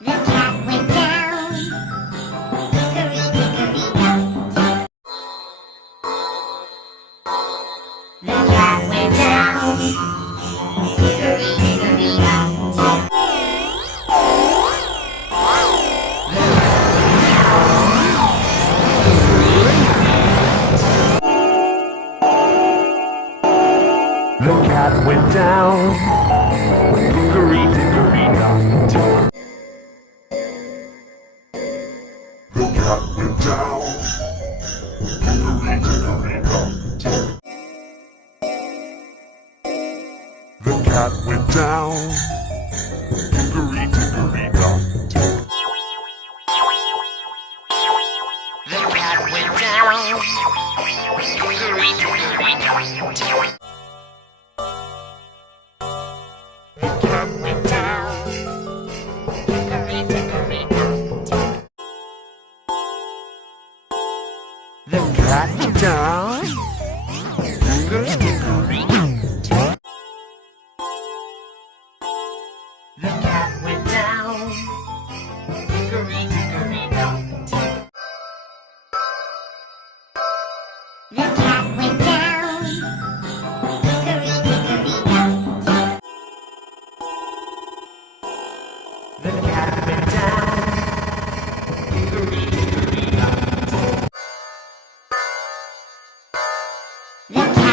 The cat went down. Hickory, dickory, down. The cat went down. Hickory, dickory, down. The cat went down. Hickory, dickory, down. The cat went down. Hickory, dickory, down. The cat went down. Hickory, dickory, down. The cat went down. Hickory, dickory, down. The cat went down. Hickory, dickory, down. The cat went down. Hickory, dickory, down. The cat went down. Hickory, dickory, down. The cat went down. Hickory, dickory, down. The cat went down. Hickory, dickory, down. The cat